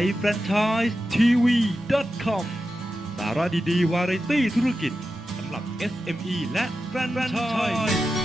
ยแฟรนไชส์ทีวี .com สาระดีๆ วาไรตี้ธุรกิจสำหรับ SME และแฟรนไชส์